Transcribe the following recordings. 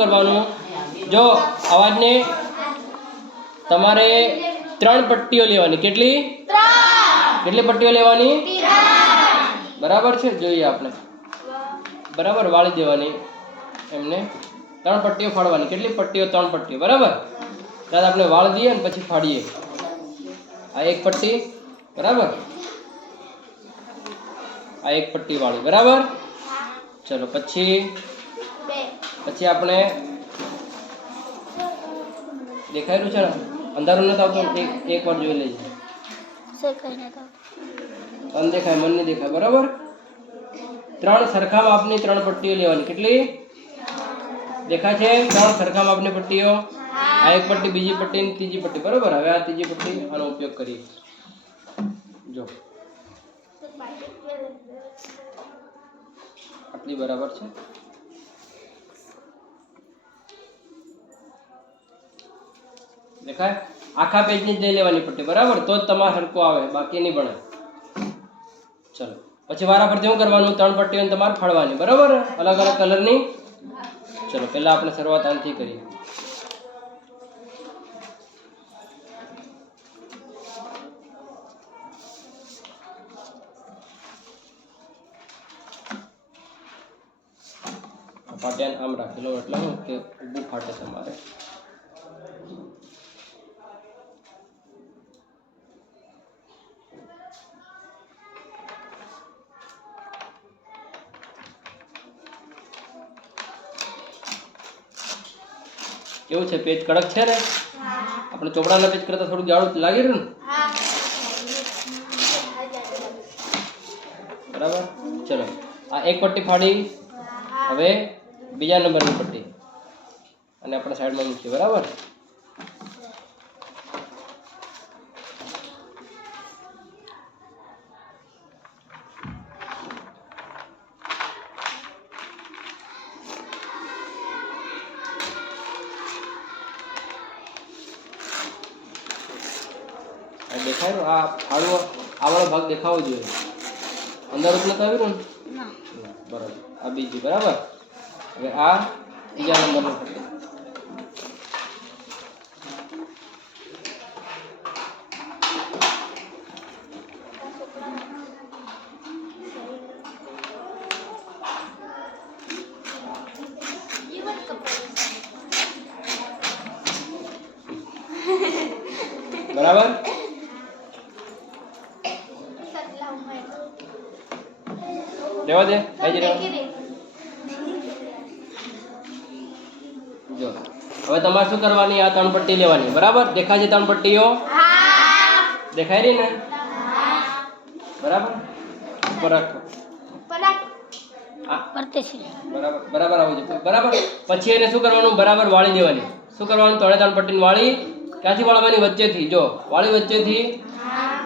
કરવાનું જો અવાજને તમારે 3 પટ્ટીઓ લેવાની કેટલી પટ્ટીઓ લેવાની બરાબર છે જોઈએ આપણે બરાબર વાળી દેવાની એમને 3 પટ્ટીઓ ફાડવાની કેટલી પટ્ટીઓ 3 પટ્ટીઓ બરાબર ત્યાર આપણે વાળી દઈએ અને પછી ફાડીએ આ એક પટ્ટી બરાબર આ એક પટ્ટી વાળી બરાબર ચલો પછી આપણે દેખાયેલું છે ને અંધારું નથી આવતું એક વાર જોઈ લેજે તને દેખાય મન નહીં દેખાય બરાબર 3 સરખા માપની 3 પટ્ટીઓ લેવાની કેટલી દેખાય છે 3 સરખા માપની પટ્ટીઓ આ એક પટ્ટી બીજી પટ્ટી અને ત્રીજી પટ્ટી બરાબર હવે આ ત્રીજી પટ્ટી આનો ઉપયોગ કરીએ જો આટલી બરાબર છે દેખાય આખા પેજની જ લઈ લેવાની પટ્ટી બરાબર તો જ તમારે સરખું આવે બાકી નહીં બને ચલો પછી વારા પરથી શું કરવાનું 3 પટ્ટીઓ તમારે ફાડવાની બરાબર અલગ અલગ કલરની ચલો પહેલા આપણે શરૂઆત આનથી કરીએ પાટિયાને આમ રાખી લો એટલે શું કે ઊભું ફાટે તમારે કેવું છે પેજ કડક છે ને આપણે ચોપડાના પેજ કરતા થોડું જાડું લાગી રહ્યું ને બરાબર ચલો આ એક પટ્ટી ફાડી હવે બીજા નંબરની પટ્ટી અને આપણે સાઈડમાં મૂકીએ બરાબર દેખાય આ ફાળવો આ વાળો ભાગ દેખાવો જોઈએ અંદર જ નથી આવ્યું ને બરાબર આ બીજી બરાબર હવે આ ત્રીજા નંબરનું પટ્ટી બરાબર રેવા દે જો હવે તમારે શું કરવાની આ 3 પટ્ટી લેવાની બરાબર દેખાય છે 3 પટ્ટીઓ દેખાય રહી ને બરાબર ઉપર રાખો બરાબર આવું છે બરાબર પછી એને શું કરવાનું બરાબર વાળી દેવાની શું કરવાનું 3 પટ્ટીને વાળી ક્યાંથી વાળવાની વચ્ચેથી જો વાળી વચ્ચેથી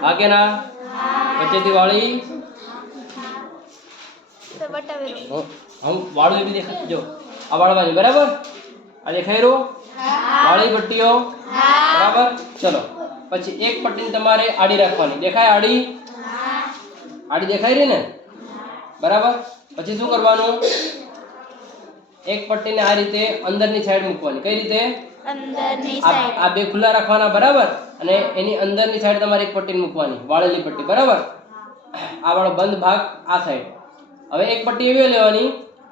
હા કે ના વચ્ચેથી વાળી હમ વાળું એ બી દેખાય જો આ વાળવાની બરાબર આ દેખાય રહ્યું વાળી પટ્ટીઓ બરાબર ચલો પછી એક પટ્ટીને તમારે આડી રાખવાની દેખાય આડી દેખાય રહી ને બરાબર પછી શું કરવાનું એક પટ્ટીને આ રીતે અંદરની સાઈડ મૂકવાની કઈ રીતે આ બે ખુલ્લા રાખવાના બરાબર અને એની અંદરની સાઈડ તમારે એક પટ્ટી મૂકવાની વાળેલી પટ્ટી બરાબર આ વાળો બંધ ભાગ આ સાઈડ હવે એક પટ્ટી એવી લેવાની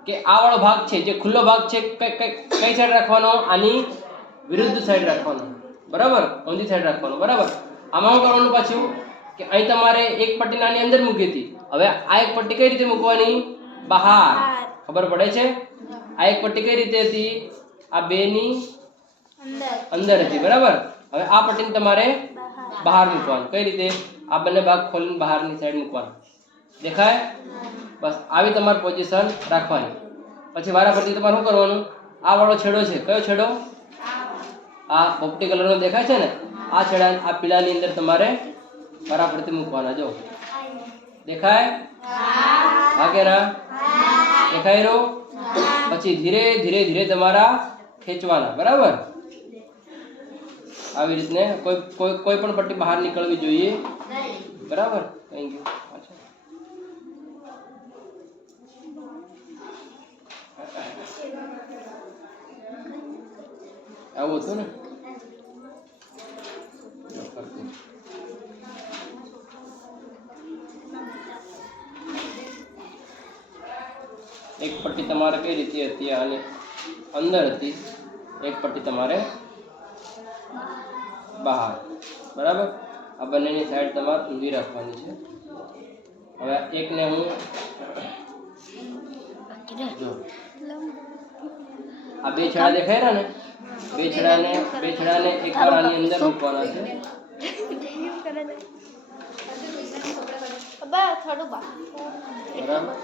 કે આ વાળો ભાગ છે જે ખુલ્લો ભાગ છે કઈ સાઈડ રાખવાનો આની વિરુદ્ધ સાઈડ રાખવાનો બરાબર ઊંધી સાઈડ રાખવાનો બરાબર આમાં શું કરવાનું પાછું કે અહીં તમારે એક પટ્ટી નાની અંદર મૂકી હતી હવે આ એક પટ્ટી કઈ રીતે મૂકવાની બહાર ખબર પડે છે આ એક પટ્ટી કઈ રીતે હતી આ બેની અંદર હતી બરાબર હવે આ પટ્ટીને તમારે બહાર મૂકવાનું કઈ રીતે આ બંને ભાગ ખોલીને બહારની સાઈડ મૂકવાનું દેખાય બસ આવી તમારી પોઝિશન રાખવાની પછી વારા ફરતી તમારે શું કરવાનું આ વાળો છેડો છે કયો છેડો આ પોપટી કલરનો દેખાય છે ને આ છેડા આ પીળાની અંદર તમારે વારા ફરતી મૂકવાના જો દેખાય હા કે ના દેખાય રહ્યો પછી ધીરે ધીરે ધીરે તમારા ખેંચવાના બરાબર આવી રીતને કોઈ પણ પટ્ટી બહાર નીકળવી જોઈએ બરાબર થેન્ક યુ આવું હતું ને ફરતી. એક પટ્ટી તમારે કઈ રીતે હતી અને અંદર હતી, એક પટ્ટી તમારે બહાર. બરાબર, આ બંનેની સાઈડ તમારે ઊંધી રાખવાની છે. હવે એકને હું જો આ બે છેડા દેખાય રહ્યા ને, બે છેડાને એકવાર આની અંદર મૂકવાના છે. થોડું બરાબર,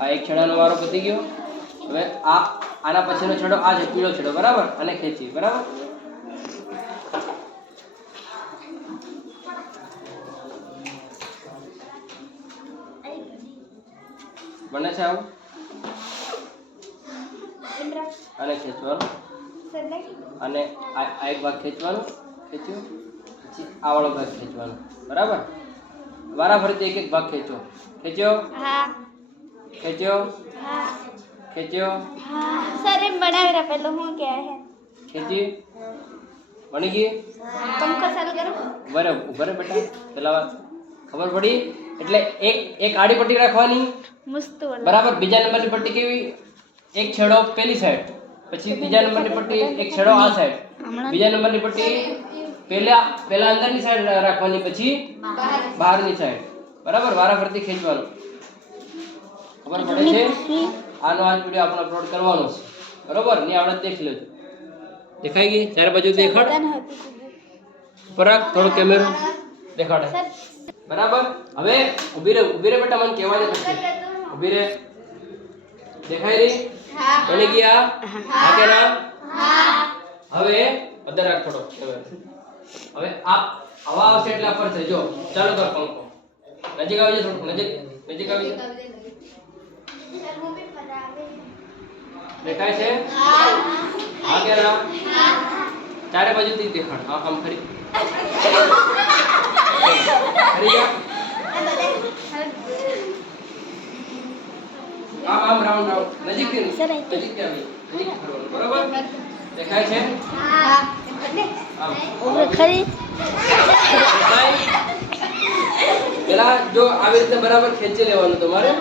આ એક છેડાનો વારો પતી ગયો. હવે આના પછીનો છેડો આ છે, પીળો છેડો. બરાબર, અને ખેંચી. બરાબર, બને છે આવું. આને ખેંચવાનું અને આ એક ભાગ ખેંચવાનો, ખેંચ્યો, પછી આ વાળો ભાગ ખેંચવાનો. બરાબર, વારાફરતી એક એક ભાગ ખેંચો. ખેંચ્યો, ખેંચ્યો, ખેંચ્યો. સર એમ બનાવી પેલું હું કે હે ખેંચી, બની ગઈ. પંખો ચાલુ કરો. બરાબર, ઉભા રહે બેટા, પેલા ખબર પડી. એટલે એક આડી પટ્ટી રાખવાની. મસ્ત બરાબર, બીજા નંબરની પટ્ટી કેવી? એક છેડો પેલી સાઈડ, પછી બીજા નંબરની પટ્ટી એક છેડો આ સાઈડ, બીજા નંબરની પટ્ટી પહેલા અંદરની સાઈડ રાખવાની, પછી બહારની સાઈડ. બરાબર, વારાફરતી ખેંચવાનું. ખબર પડે છે? આનો આ વિડિયો આપણે અપલોડ કરવાનો છે. બરાબર, ની આવડત દેખી લેજો. દેખાઈ ગઈ? ચારે બાજુ દેખાડ. પરાગ થોડો કેમેરો દેખાડે. બરાબર, હવે ઊભી રહે બેટા, મને કહેવા દે. પછી ઊભી રહે. દેખાઈ રહી? બની ગયા? હા કે ના? હવે અદર રાખ થોડો. હવે આ હવા આવશે એટલે આ ફરશે. જો ચાલુ કર પંખો. નજીક આવી જાય, થોડું નજીક આવી જાય. દેખાય છે? હા કે ના? ચારે બાજુથી દેખાડ. આમ ફરી જા. આમ રાઉન્ડ નજીકથી આવી. નજીક ફરવાનું. બરાબર, દેખાય છે? ખરી પેલા જો આવી રીતે બરાબર ખેંચી લેવાનું તમારે.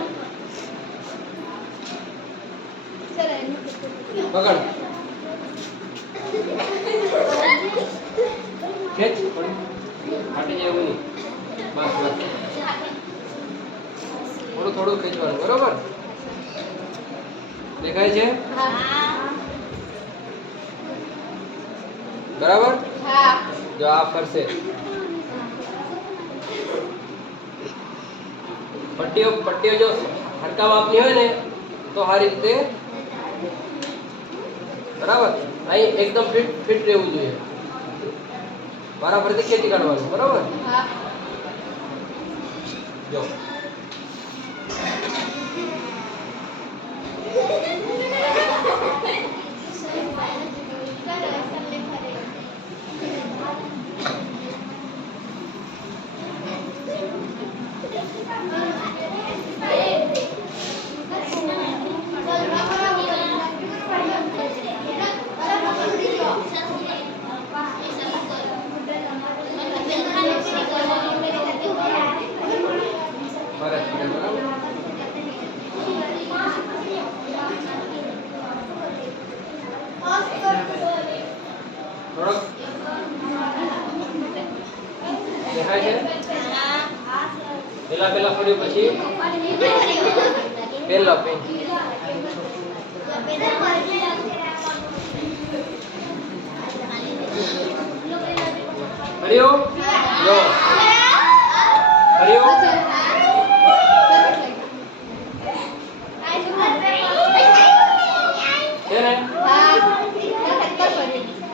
પકડ, ખેંચ. ફાટી જાય એવું નહીં. બસ બસ, થોડું ખેંચવાનું. બરોબર, દેખાય છે? બરાબર, જો આ ફરશે. પટ્ટીઓ જો હરકા માપની હોય ને તો સારી રીતે. બરાબર, અહીં એકદમ ફિટ રહેવું જોઈએ. વારાફરતી ખેંચી કાઢવાનું. બરાબર, જો થોડોક દેખાય છે? પેલા પડ્યું, પછી પેલા પેન હરિયો જો હરિયો.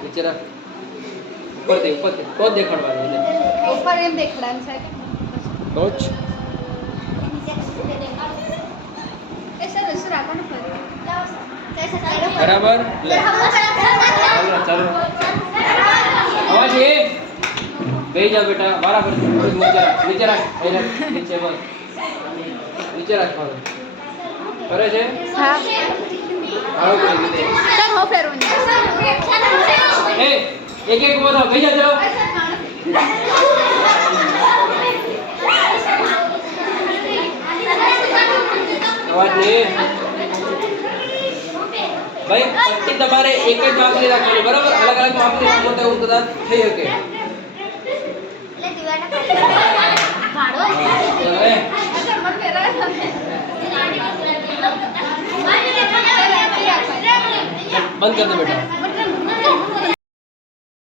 નીચે રાખ. ઉપરથી તો જ દેખાડવાનું. ઉપર એમ દેખાડવાનું છે તો જ. બરાબર, ચાલો અવાજ એ બેસી જાઓ બેટા. બરાબર, નીચે રાખ. નીચે રાખ. બસ નીચે રાખવાનું. કરે છે હા હાલો કરી દે સર હો ફેરવું એ એક એક ઉભો થાવ કઈ જાઓ અવાજ નહીં ભાઈ પટ્ટી તમારે એક જ માપની રાખવાની બરાબર અલગ અલગ માપની રાખો તો એવું કદાચ થઈ શકે હવે બંધ કરી દો બેટા